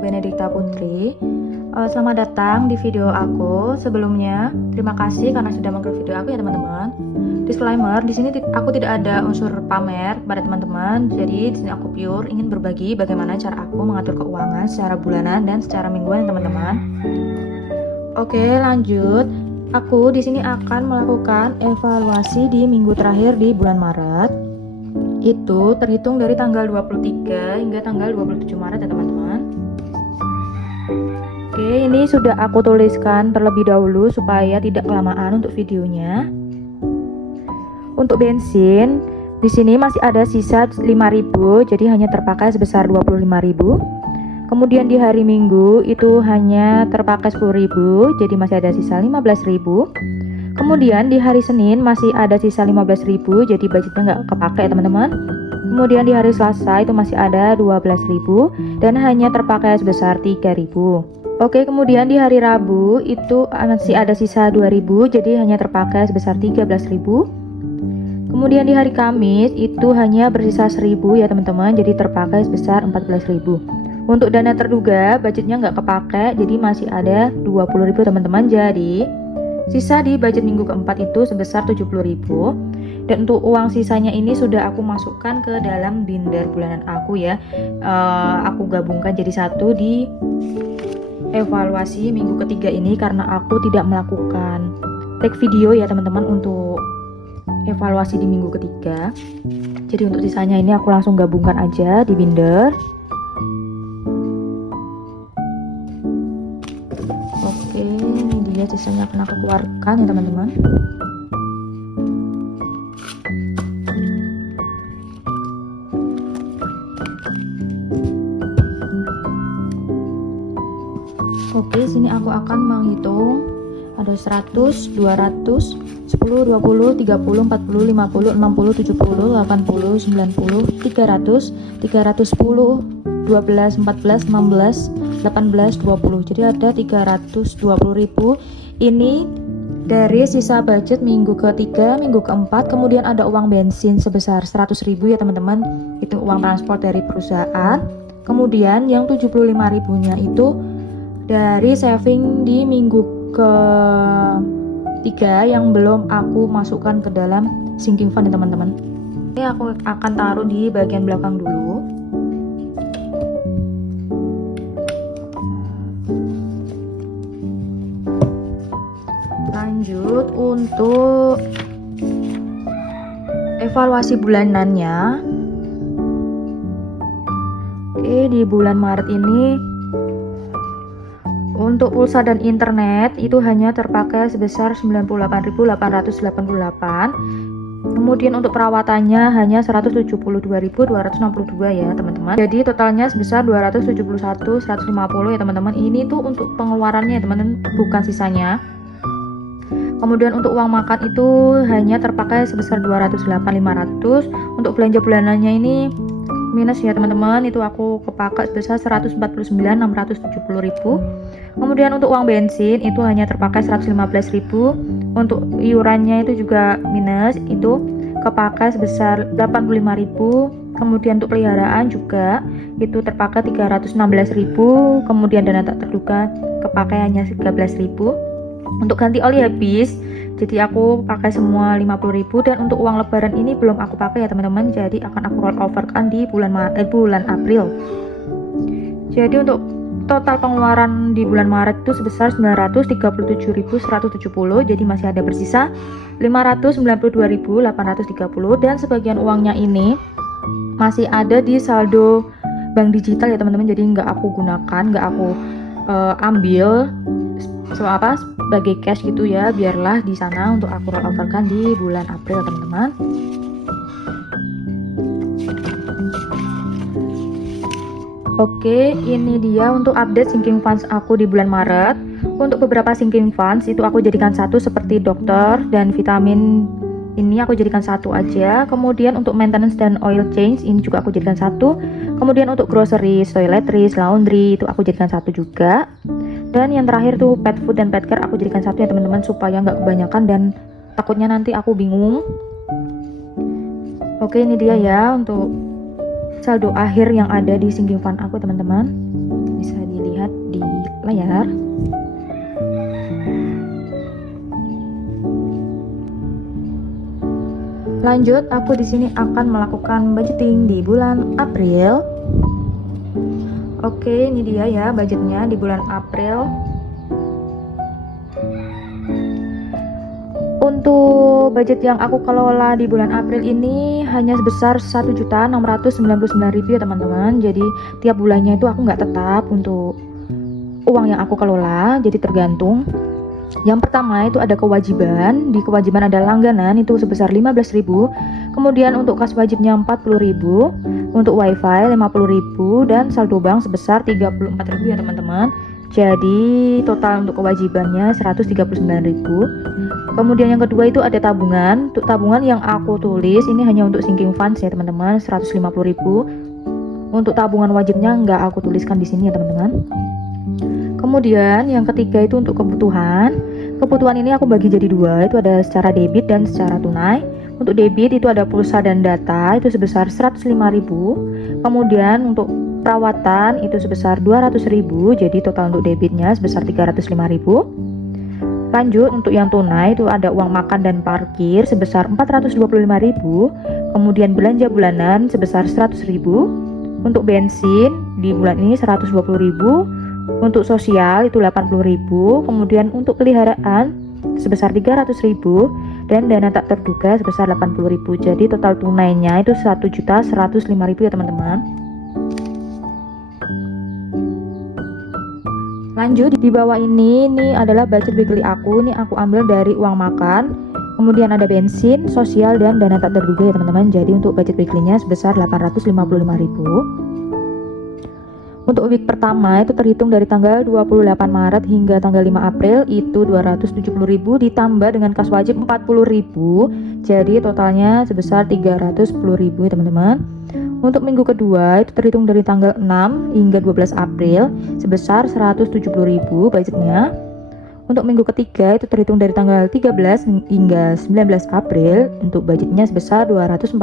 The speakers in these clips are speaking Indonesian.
Benedikta Putri. Selamat datang di video aku. Sebelumnya, terima kasih karena sudah mengklik video aku ya teman-teman. Disclaimer, di sini aku tidak ada unsur pamer pada teman-teman. Jadi di sini aku pure ingin berbagi bagaimana cara aku mengatur keuangan secara bulanan dan secara mingguan teman-teman. Oke, lanjut. Aku di sini akan melakukan evaluasi di minggu terakhir di bulan Maret. Itu terhitung dari tanggal 23 hingga tanggal 27 Maret ya teman-teman. Oke, ini sudah aku tuliskan terlebih dahulu supaya tidak kelamaan untuk videonya. Untuk bensin, di sini masih ada sisa 5.000, jadi hanya terpakai sebesar 25.000. Kemudian di hari Minggu itu hanya terpakai 10.000, jadi masih ada sisa 15.000. Kemudian di hari Senin masih ada sisa 15.000, jadi budgetnya nggak kepakai ya teman-teman. Kemudian di hari Selasa itu masih ada 12.000 dan hanya terpakai sebesar 3.000. Oke, kemudian di hari Rabu itu masih ada sisa 2.000, jadi hanya terpakai sebesar 13.000. Kemudian di hari Kamis itu hanya bersisa 1.000 ya teman-teman, jadi terpakai sebesar 14.000. Untuk dana terduga budgetnya nggak kepakai, jadi masih ada 20.000 teman-teman. Jadi sisa di budget minggu keempat itu sebesar 70.000. Dan untuk uang sisanya ini sudah aku masukkan ke dalam binder bulanan aku ya. Aku gabungkan jadi satu di evaluasi minggu ketiga ini karena aku tidak melakukan take video ya teman-teman untuk evaluasi di minggu ketiga. Jadi untuk sisanya ini aku langsung gabungkan aja di binder. Oke, ini dia sisanya akan aku keluarkan ya teman-teman. Oke, sini aku akan menghitung ada 100, 200, 10, 20, 30, 40, 50, 60, 70, 80, 90, 300, 310, 12, 14, 16, 18, 20. Jadi ada 320.000. Ini dari sisa budget minggu ketiga, minggu keempat. Kemudian ada uang bensin sebesar 100.000 ya teman-teman. Itu uang transport dari perusahaan. Kemudian yang 75.000-nya itu dari saving di minggu ketiga yang belum aku masukkan ke dalam sinking fund ya teman-teman. Ini aku akan taruh di bagian belakang dulu. Lanjut untuk evaluasi bulanannya. Oke, di bulan Maret ini untuk pulsa dan internet itu hanya terpakai sebesar 98.888. Kemudian untuk perawatannya hanya 172.262 ya teman-teman. Jadi totalnya sebesar 271.150 ya teman-teman. Ini tuh untuk pengeluarannya ya teman-teman, bukan sisanya. Kemudian untuk uang makan itu hanya terpakai sebesar 208.500. Untuk belanja bulanannya ini minus ya teman-teman, itu aku kepakai sebesar 149.670.000. Kemudian untuk uang bensin itu hanya terpakai 115.000. Untuk iurannya itu juga minus, itu kepakai sebesar 85.000. Kemudian untuk peliharaan juga itu terpakai 316.000. Kemudian dana tak terduga kepakai hanya 13.000. Untuk ganti oli habis, jadi aku pakai semua 50.000. Dan untuk uang lebaran ini belum aku pakai ya teman-teman, jadi akan aku roll over kan di bulan April. Jadi untuk total pengeluaran di bulan Maret itu sebesar 937.170, jadi masih ada bersisa 592.830. Dan sebagian uangnya ini masih ada di saldo bank digital ya teman-teman, jadi nggak aku gunakan, nggak aku ambil sebagai cash gitu ya, biarlah di sana untuk aku roll overkan di bulan April teman-teman. Oke, ini dia untuk update sinking funds aku di bulan Maret. Untuk beberapa sinking funds itu aku jadikan satu, seperti dokter dan vitamin ini aku jadikan satu aja. Kemudian untuk maintenance dan oil change ini juga aku jadikan satu. Kemudian untuk groceries, toiletries, laundry itu aku jadikan satu juga. Dan yang terakhir tuh pet food dan pet care aku jadikan satu ya teman-teman, supaya nggak kebanyakan dan takutnya nanti aku bingung. Oke, ini dia ya untuk saldo akhir yang ada di sinking fund aku teman-teman, bisa layar. Lanjut, aku di sini akan melakukan budgeting di bulan April. Oke, ini dia ya budgetnya di bulan April. Untuk budget yang aku kelola di bulan April ini hanya sebesar 1.699.000 ya teman-teman. Jadi tiap bulannya itu aku nggak tetap untuk uang yang aku kelola, jadi tergantung. Yang pertama itu ada kewajiban. Di kewajiban ada langganan itu sebesar 15.000. Kemudian untuk kas wajibnya 40.000, untuk wifi 50.000, dan saldo bank sebesar 34.000 ya teman-teman. Jadi total untuk kewajibannya 139.000. Kemudian yang kedua itu ada tabungan. Untuk tabungan yang aku tulis ini hanya untuk sinking funds ya teman-teman, 150.000. Untuk tabungan wajibnya nggak aku tuliskan di sini ya teman-teman. Kemudian yang ketiga itu untuk kebutuhan. Kebutuhan ini aku bagi jadi dua, itu ada secara debit dan secara tunai. Untuk debit itu ada pulsa dan data itu sebesar 105.000. Kemudian untuk perawatan itu sebesar 200.000, jadi total untuk debitnya sebesar 305.000. Lanjut, untuk yang tunai itu ada uang makan dan parkir sebesar 425.000. Kemudian belanja bulanan sebesar 100.000. Untuk bensin di bulan ini 120.000. Untuk sosial itu 80.000. Kemudian untuk peliharaan sebesar 300.000 dan dana tak terduga sebesar 80.000. Jadi total tunainya itu 1.105.000 ya teman-teman. Lanjut, di bawah ini adalah budget weekly aku. Ini aku ambil dari uang makan, kemudian ada bensin, sosial, dan dana tak terduga ya teman-teman. Jadi untuk budget weekly-nya sebesar 855.000. Untuk week pertama itu terhitung dari tanggal 28 Maret hingga tanggal 5 April itu 270.000 ditambah dengan kas wajib 40.000. Jadi totalnya sebesar 310.000 ya teman-teman. Untuk minggu kedua itu terhitung dari tanggal 6 hingga 12 April sebesar 170.000 budgetnya. Untuk minggu ketiga itu terhitung dari tanggal 13 hingga 19 April untuk budgetnya sebesar 245.000.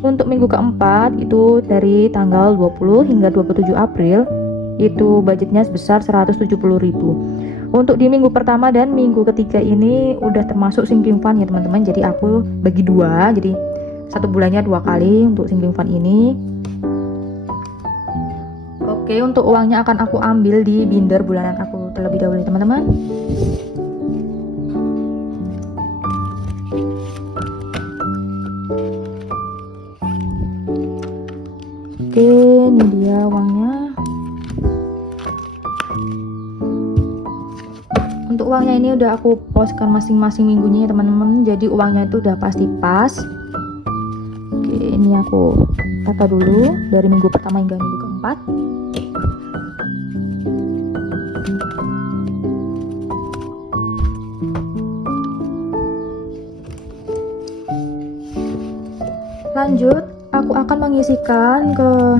Untuk minggu keempat itu dari tanggal 20 hingga 27 April itu budgetnya sebesar 170.000. Untuk di minggu pertama dan minggu ketiga ini udah termasuk sinking fund ya teman-teman. Jadi aku bagi dua, jadi satu bulannya 2 kali untuk sinking fund ini. Oke, untuk uangnya akan aku ambil di binder bulanan aku terlebih dahulu teman-teman. Oke, ini dia uangnya. Untuk uangnya ini udah aku postkan masing-masing minggunya ya teman-teman. Jadi uangnya itu udah pasti pas. Oke, ini aku tata dulu dari minggu pertama hingga minggu keempat. Lanjut, aku akan mengisikan ke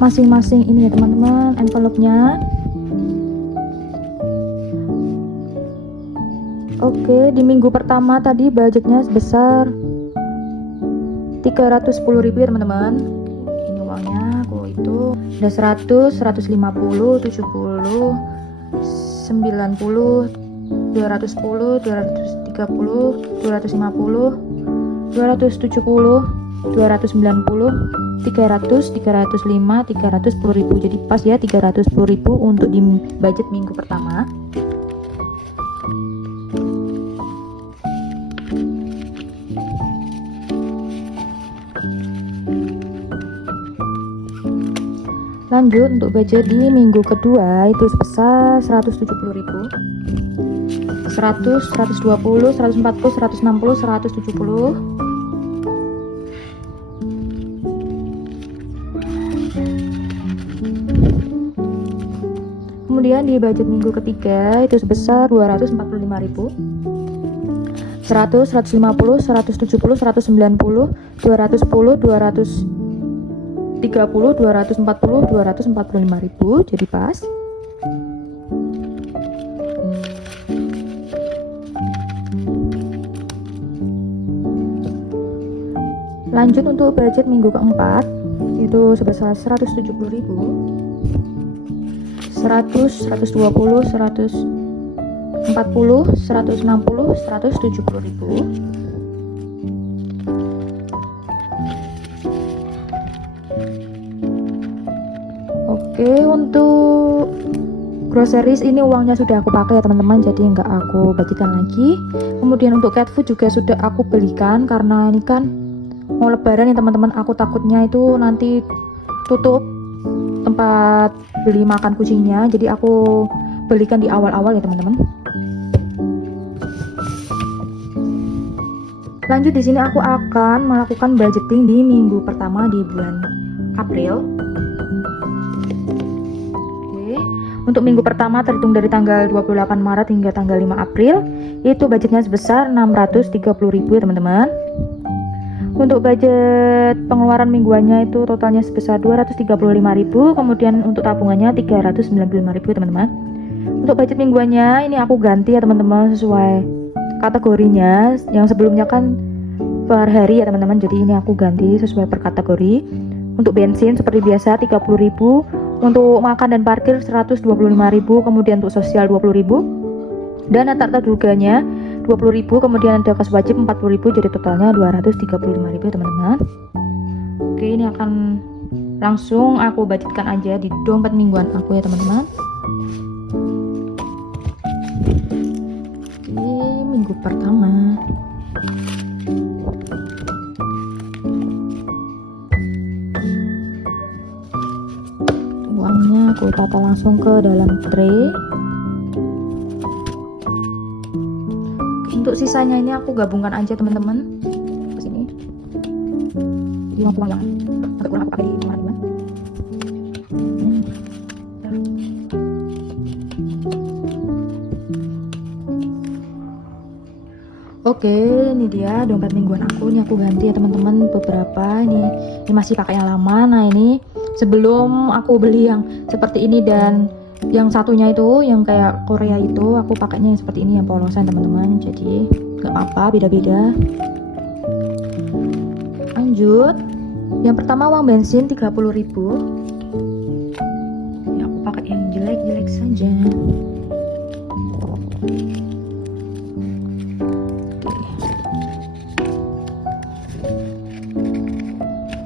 masing-masing ini ya teman-teman envelope-nya. Oke, di minggu pertama tadi budgetnya sebesar 310.000 ya teman-teman. Ini uangnya aku itu ada 100, 150, 70, 90, 210, 230, 250, 270, 290, 300, 305, 310.000. Jadi pas ya 310.000 untuk di budget minggu pertama. Lanjut, untuk budget di minggu kedua itu sebesar 170.000. 100, 120, 140, 160, 170. Kemudian di budget minggu ketiga itu sebesar 245.000. 100, 150, 170, 190, 210, 230, 240, 245.000. Jadi pas. Lanjut, untuk budget minggu keempat itu sebesar 170.000. 100, 120, 140, 160, 170.000. Oke, untuk groceries ini uangnya sudah aku pakai ya teman-teman, jadi nggak aku bagikan lagi. Kemudian untuk cat food juga sudah aku belikan, karena ini kan mau lebaran ya teman-teman, aku takutnya itu nanti tutup tempat beli makan kucingnya, jadi aku belikan di awal-awal ya teman-teman. Lanjut, di sini aku akan melakukan budgeting di minggu pertama di bulan April. Untuk minggu pertama terhitung dari tanggal 28 Maret hingga tanggal 5 April, itu budgetnya sebesar 630.000 ya teman-teman. Untuk budget pengeluaran mingguannya itu totalnya sebesar 235.000, kemudian untuk tabungannya 395.000 ya teman-teman. Untuk budget mingguannya ini aku ganti ya teman-teman, sesuai kategorinya. Yang sebelumnya kan per hari ya teman-teman, jadi ini aku ganti sesuai per kategori. Untuk bensin seperti biasa 30.000, untuk makan dan parkir 125.000, kemudian untuk sosial 20.000, dan tak terduganya 20.000, kemudian ada kas wajib 40.000, jadi totalnya 235.000 teman-teman. Oke, ini akan langsung aku budgetkan aja di dompet mingguan aku ya teman-teman. Oke, minggu pertama. Uangnya aku tata langsung ke dalam tray. Untuk sisanya ini aku gabungkan aja teman-teman ke sini. Jadi uang yang agak kurang aku pakai di pengeluaran. Oke, ini dia dompet mingguan aku. Ini aku ganti ya teman-teman, beberapa ini masih pakai yang lama. Nah, ini sebelum aku beli yang seperti ini, dan yang satunya itu yang kayak Korea itu aku pakainya yang seperti ini, yang polosan teman-teman. Jadi nggak apa-apa, beda-beda. Lanjut, yang pertama uang bensin 30.000. Ya, aku pakai yang jelek-jelek saja.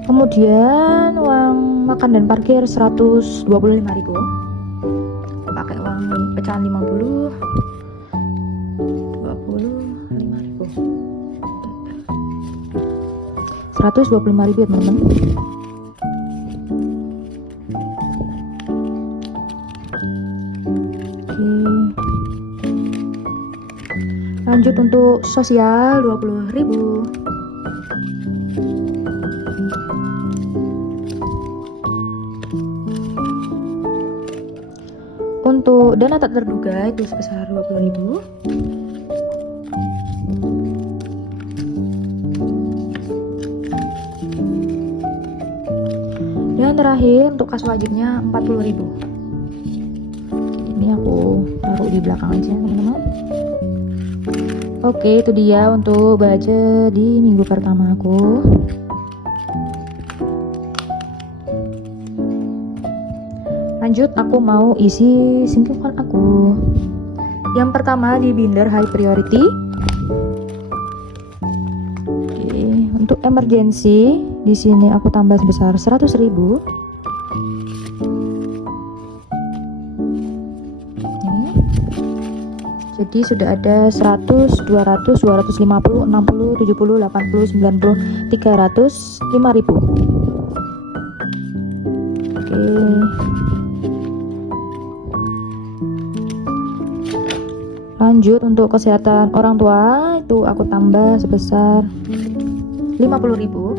Kemudian uang makan dan parkir 125.000. Pakai uang pecahan 50, 25.000, 125.000 ya teman-teman. Oke. Lanjut untuk sosial 20.000. Untuk dana tak terduga itu sebesar 20.000. Dan terakhir untuk kas wajibnya 40.000. Ini aku taruh di belakang aja teman-teman. Oke, itu dia untuk budget di minggu pertama aku. Lanjut, aku mau isi single account aku. Yang pertama di binder high priority. Oke, untuk emergency di sini aku tambah sebesar 100.000. Jadi sudah ada 100, 200, 250, 60, 70, 80, 90, 300, 5.000. Oke. Lanjut, untuk kesehatan orang tua itu aku tambah sebesar 50.000.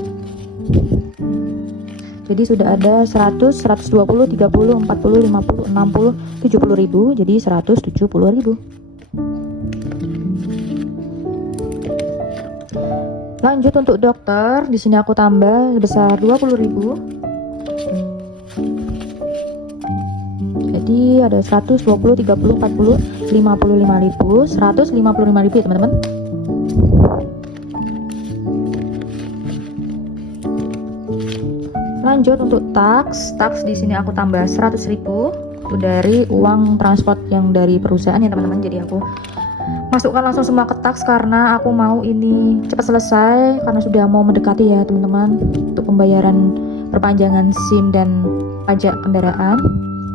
Jadi sudah ada 100, 120, 30, 40, 50, 60, 70.000, jadi 170.000. Lanjut, untuk dokter di sini aku tambah sebesar 20.000. Jadi ada 120, 30, 40, 55.000, 155.000 ya teman-teman. Lanjut, untuk tax di sini aku tambah 100.000. itu dari uang transport yang dari perusahaan ya teman-teman. Jadi aku masukkan langsung semua ke tax karena aku mau ini cepat selesai karena sudah mau mendekati ya teman-teman untuk pembayaran perpanjangan SIM dan pajak kendaraan.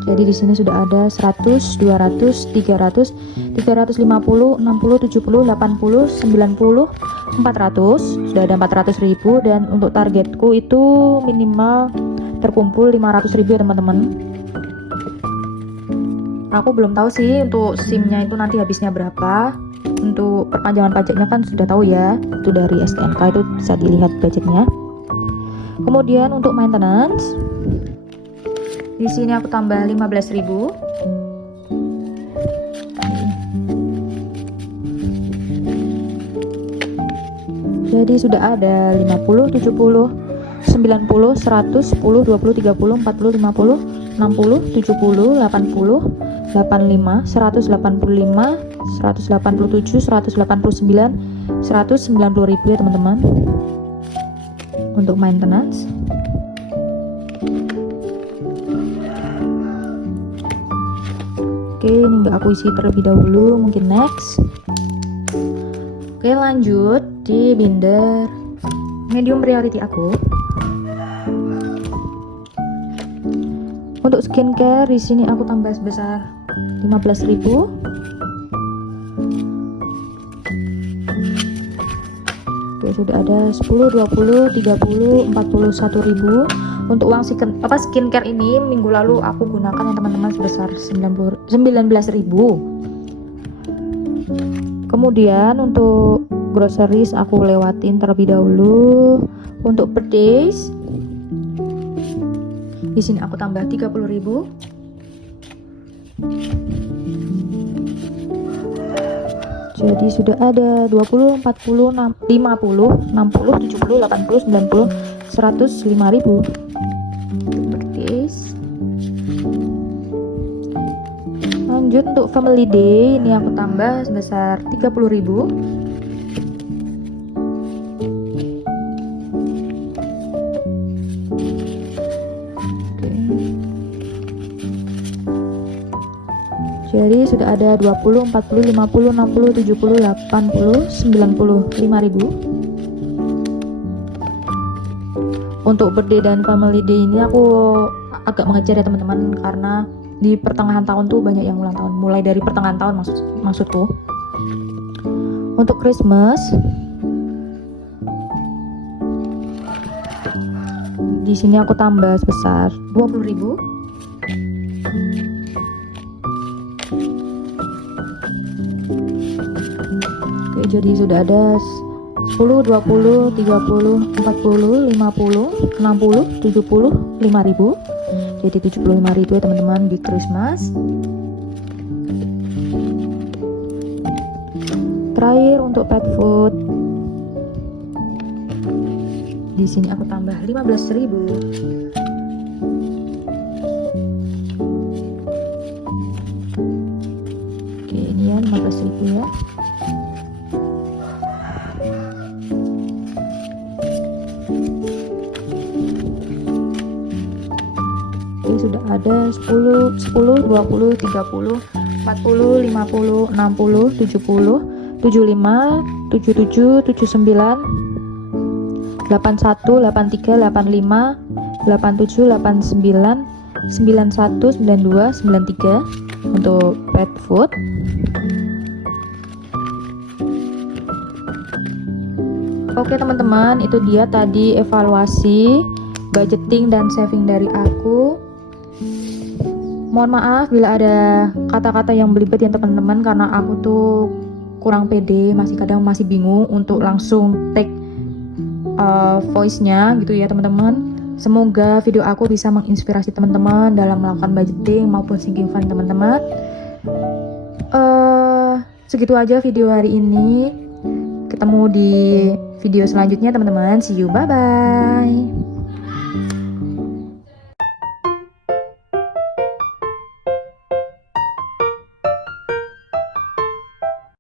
Jadi di sini sudah ada 100, 200, 300, 350, 60, 70, 80, 90, 400. Sudah ada 400.000 dan untuk targetku itu minimal terkumpul 500.000 ya teman-teman. Aku belum tahu sih untuk SIM-nya itu nanti habisnya berapa. Untuk perpanjangan pajaknya kan sudah tahu ya, itu dari STNK itu bisa dilihat budgetnya. Kemudian untuk maintenance di sini aku tambah 15.000. Jadi sudah ada 50, 70, 90, 100, 10, 20, 30, 40, 50, 60, 70, 80, 85, 185, 187, 189, 190.000 ya teman-teman untuk maintenance. Oke, ini nggak aku isi terlebih dahulu, mungkin next. Oke, lanjut di binder medium priority aku. Untuk skincare di sini aku tambah sebesar 15.000. Oke, sudah ada 10, 20, 30, 41.000. Untuk uang skincare ini minggu lalu aku gunakan ya teman-teman sebesar 19.000. Kemudian untuk groceries aku lewatin terlebih dahulu. Untuk birthdays di sini aku tambah 30.000. Jadi sudah ada 20, 40, 50, 60, 70, 80, 90, 105.000. Birthdays. Lanjut untuk family day, ini aku tambah sebesar 30.000. Jadi sudah ada 20, 40, 50, 60, 70, 80, 90, 5.000. Untuk birthday dan family day ini aku agak mengejar ya teman-teman, karena di pertengahan tahun tuh banyak yang ulang tahun, mulai dari pertengahan tahun maksudku. Untuk Christmas di sini aku tambah sebesar 20.000. Oke, jadi sudah ada 10, 20, 30, 40, 50, 60, 70, 5.000. Jadi 75.000 ya teman-teman di Christmas. Terakhir untuk pet food, di sini aku tambah 15.000. Oke, ini ya 15.000 ya. Oke, sudah ada 10, 20, 30, 40, 50, 60, 70, 75, 77, 79, 81, 83, 85, 87, 89, 91, 92, 93 untuk pet food. Oke teman-teman, itu dia tadi evaluasi budgeting dan saving dari aku. Mohon maaf bila ada kata-kata yang belibet ya teman-teman, karena aku tuh kurang pede, kadang masih bingung untuk langsung take voice-nya gitu ya teman-teman. Semoga video aku bisa menginspirasi teman-teman dalam melakukan budgeting maupun sinking fund teman-teman. Segitu aja video hari ini. Ketemu di video selanjutnya teman-teman. See you, bye-bye.